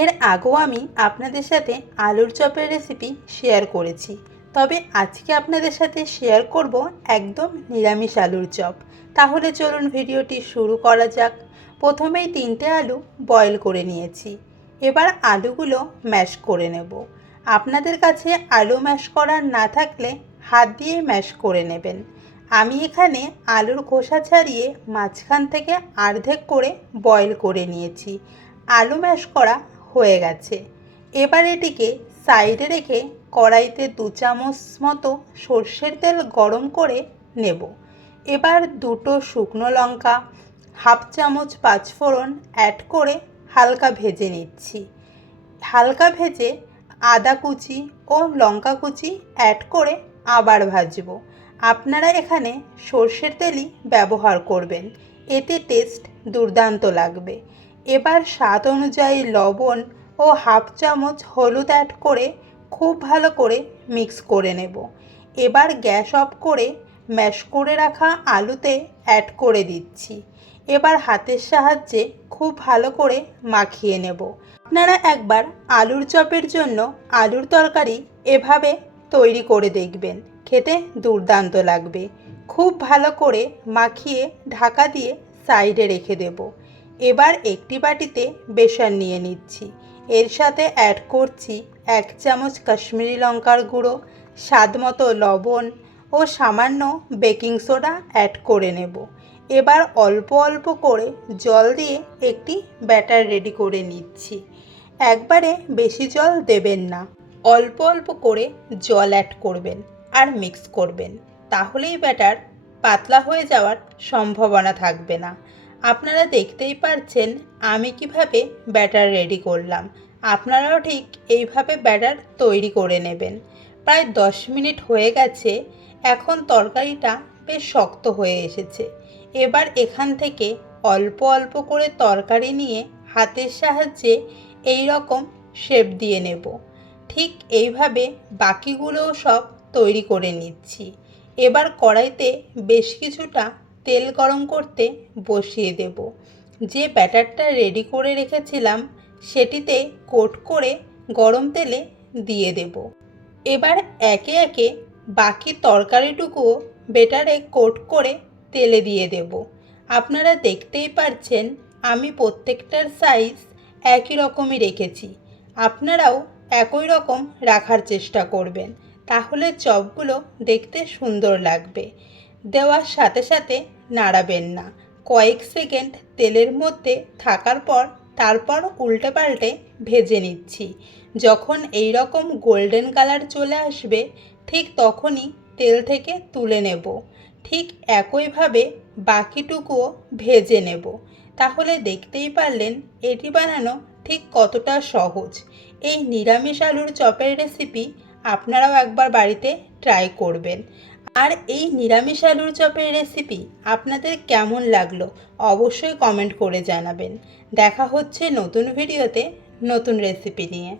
এর আগেও আমি আপনাদের সাথে আলুর চপের রেসিপি শেয়ার করেছি। তবে আজকে আপনাদের সাথে শেয়ার করব একদম নিরামিষ আলুর চপ। তাহলে চলুন ভিডিওটি শুরু করা যাক। প্রথমেই তিনটে আলু বয়েল করে নিয়েছি। এবার আলুগুলো ম্যাশ করে নেব। আপনাদের কাছে আলু ম্যাশ করার না থাকলে হাত দিয়ে ম্যাশ করে নেবেন। আমি এখানে আলুর খোসা ছাড়িয়ে মাঝখান থেকে অর্ধেক করে বয়েল করে নিয়েছি। আলু ম্যাশ করা হয়ে গেছে। এবার এটিকে সাইডে রেখে কড়াইতে দু চামচ মতো সর্ষের তেল গরম করে নেব। এবার দুটো শুকনো লঙ্কা, হাফ চামচ পাঁচফোড়ন অ্যাড করে হালকা ভেজে নিচ্ছি। হালকা ভেজে আদা কুচি ও লঙ্কা কুচি অ্যাড করে আবার ভাজবো। আপনারা এখানে সর্ষের তেলই ব্যবহার করবেন। এতে টেস্ট দুর্দান্ত লাগবে। এবার স্বাদ অনুযায়ী লবণ ও হাফ চামচ হলুদ অ্যাড করে খুব ভালো করে মিক্স করে নেব। এবার গ্যাস অফ করে ম্যাশ করে রাখা আলুতে অ্যাড করে দিচ্ছি। এবার হাতের সাহায্যে খুব ভালো করে মাখিয়ে নেব। আপনারা একবার আলুর চপের জন্য আলুর তরকারি এভাবে তৈরি করে দেখবেন। খেতে দুর্দান্ত লাগবে। খুব ভালো করে মাখিয়ে ঢাকা দিয়ে সাইডে রেখে দেব। এবার একটি বাটিতে বেসন নিয়ে নিচ্ছি। এর সাথে অ্যাড করছি এক চামচ কাশ্মীরি লঙ্কার গুঁড়ো, স্বাদ মতো লবণ ও সামান্য বেকিং সোডা অ্যাড করে নেব। এবার অল্প অল্প করে জল দিয়ে একটি ব্যাটার রেডি করে নিচ্ছি। একবারে বেশি জল দেবেন না, অল্প অল্প করে জল অ্যাড করবেন আর মিক্স করবেন। তাহলেই ব্যাটার পাতলা হয়ে যাওয়ার সম্ভাবনা থাকবে না। আপনারা দেখতেই পারছেন আমি কীভাবে ব্যাটার রেডি করলাম। আপনারাও ঠিক এইভাবে ব্যাটার তৈরি করে নেবেন। প্রায় দশ মিনিট হয়ে গেছে, এখন তরকারিটা বেশ শক্ত হয়ে এসেছে। এবার এখান থেকে অল্প অল্প করে তরকারি নিয়ে হাতের সাহায্যে এই রকম শেপ দিয়ে নেব। ঠিক এইভাবে বাকিগুলোও সব তৈরি করে নিচ্ছি। এবার কড়াইতে বেশ কিছুটা তেল গরম করতে বসিয়ে দেব। যে ব্যাটারটা রেডি করে রেখেছিলাম, সেটিতে কোট করে গরম তেলে দিয়ে দেব। এবার একে একে বাকি তরকারিটুকুও বেটারে কোট করে তেলে দিয়ে দেব। আপনারা দেখতেই পারছেন, আমি প্রত্যেকটার সাইজ একই রকমই রেখেছি। আপনারাও একই রকম রাখার চেষ্টা করবেন। তাহলে চপগুলো দেখতে সুন্দর লাগবে। দেওয়ার সাথে সাথে নাড়াবেন না। কয়েক সেকেন্ড তেলের মধ্যে থাকার পর তারপর উল্টে পাল্টে ভেজে নিচ্ছি। যখন এই রকম গোল্ডেন কালার চলে আসবে, ঠিক তখনই তেল থেকে তুলে নেব। ঠিক একইভাবে বাকিটুকুও ভেজে নেব। তাহলে দেখতেই পারলেন এটি বানানো ঠিক কতটা সহজ। এই নিরামিষ আলুর চপের রেসিপি আপনারাও একবার বাড়িতে ট্রাই করবেন। আর এই নিরামিষ আলুর চপের রেসিপি আপনাদের কেমন লাগল অবশ্যই কমেন্ট করে জানাবেন। দেখা হচ্ছে নতুন ভিডিওতে নতুন রেসিপি নিয়ে।